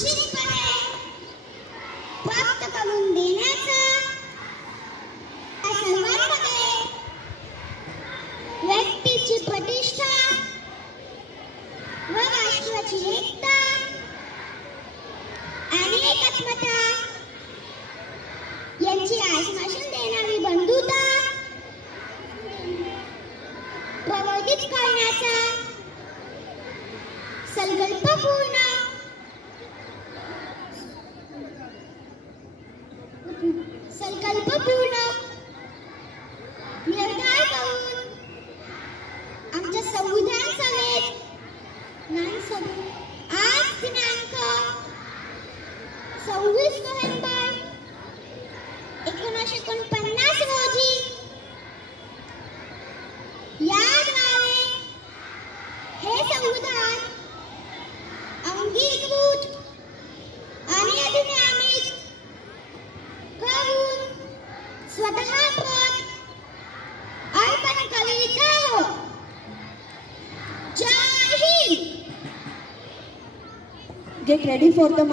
निश्चितपणे प्राप्त करून देण्याचा सर्वांमध्ये व्यक्तीची प्रतिष्ठा व राष्ट्राची एकता आणि एकात्मता यांची आश्वासन देणारी बंधुता प्रवर्धित करण्याचा संकल्पपूर्ण निर्धार करून आमच्या संविधान सभेत आज दिनांक 26 नोव्हेंबर 1949 रोजी याद्वारे हे संविधान अंगीकृत आणि अधिनियमित करून स्वतः पद अर्पण करीत आहोत. जय Hind. Get ready for the